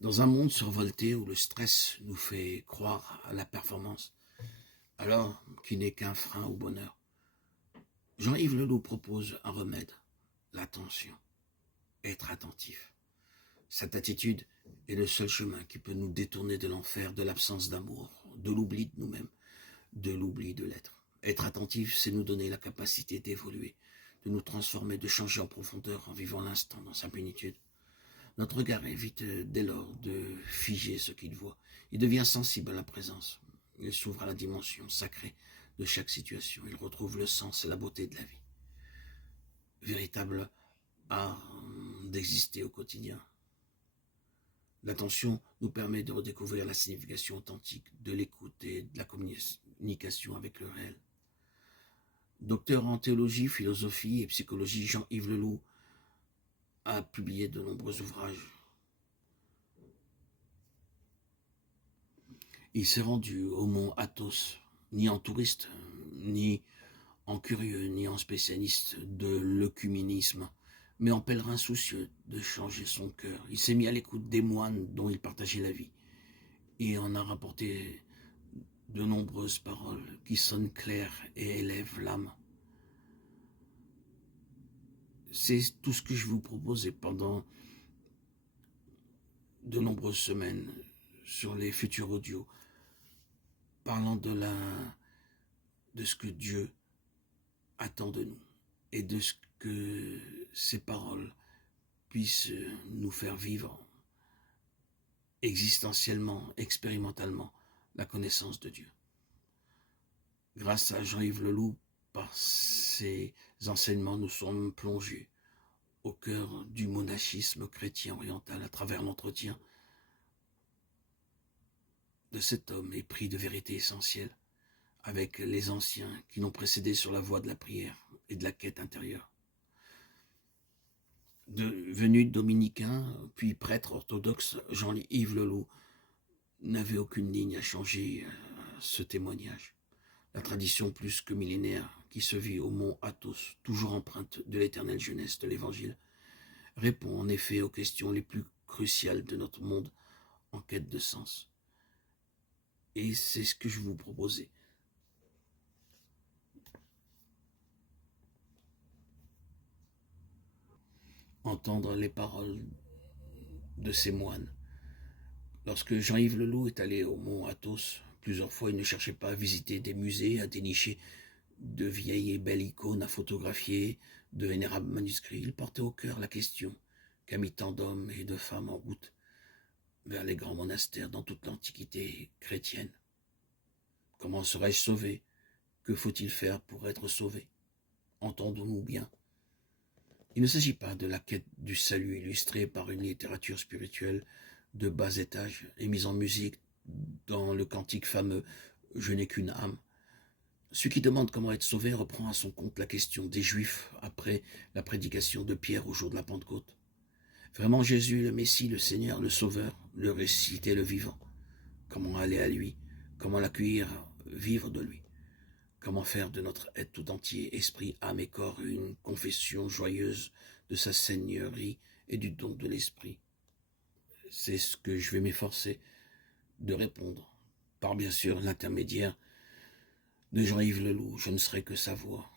Dans un monde survolté où le stress nous fait croire à la performance, alors qui n'est qu'un frein au bonheur, Jean-Yves Leloup propose un remède, l'attention, être attentif. Cette attitude est le seul chemin qui peut nous détourner de l'enfer, de l'absence d'amour, de l'oubli de nous-mêmes, de l'oubli de l'être. Être attentif, c'est nous donner la capacité d'évoluer, de nous transformer, de changer en profondeur en vivant l'instant dans sa plénitude. Notre regard évite dès lors de figer ce qu'il voit. Il devient sensible à la présence. Il s'ouvre à la dimension sacrée de chaque situation. Il retrouve le sens et la beauté de la vie. Véritable art d'exister au quotidien. L'attention nous permet de redécouvrir la signification authentique de l'écoute et de la communication avec le réel. Docteur en théologie, philosophie et psychologie, Jean-Yves Leloup a publié de nombreux ouvrages. Il s'est rendu au mont Athos, ni en touriste, ni en curieux, ni en spécialiste de l'œcuménisme, mais en pèlerin soucieux de changer son cœur. Il s'est mis à l'écoute des moines dont il partageait la vie, et en a rapporté de nombreuses paroles qui sonnent claires et élèvent l'âme. C'est tout ce que je vous proposais pendant de nombreuses semaines sur les futurs audios, parlant de ce que Dieu attend de nous et de ce que ces paroles puissent nous faire vivre existentiellement, expérimentalement, la connaissance de Dieu. Grâce à Jean-Yves Leloup, par ses enseignements, nous sommes plongés au cœur du monachisme chrétien oriental à travers l'entretien de cet homme épris de vérité essentielle avec les anciens qui l'ont précédé sur la voie de la prière et de la quête intérieure. Devenu dominicain, puis prêtre orthodoxe, Jean-Yves Leloup n'avait aucune ligne à changer ce témoignage. La tradition plus que millénaire qui se vit au mont Athos, toujours empreinte de l'éternelle jeunesse de l'Évangile, répond en effet aux questions les plus cruciales de notre monde en quête de sens. Et c'est ce que je vous proposais. Entendre les paroles de ces moines. Lorsque Jean-Yves Leloup est allé au mont Athos, plusieurs fois il ne cherchait pas à visiter des musées, à dénicher de vieilles et belles icônes à photographier, de vénérables manuscrits. Il portait au cœur la question qu'a mis tant d'hommes et de femmes en route vers les grands monastères dans toute l'Antiquité chrétienne. Comment serais-je sauvé? Que faut-il faire pour être sauvé? Entendons-nous bien. Il ne s'agit pas de la quête du salut illustrée par une littérature spirituelle de bas étage et mise en musique dans le cantique fameux « Je n'ai qu'une âme ». Celui qui demande comment être sauvé reprend à son compte la question des Juifs après la prédication de Pierre au jour de la Pentecôte. Vraiment Jésus, le Messie, le Seigneur, le Sauveur, le ressuscité, le vivant. Comment aller à lui? Comment l'accueillir, vivre de lui? Comment faire de notre être tout entier, esprit, âme et corps, une confession joyeuse de sa seigneurie et du don de l'esprit? C'est ce que je vais m'efforcer de répondre, par bien sûr l'intermédiaire de Jean-Yves Leloup. Je ne serai que sa voix.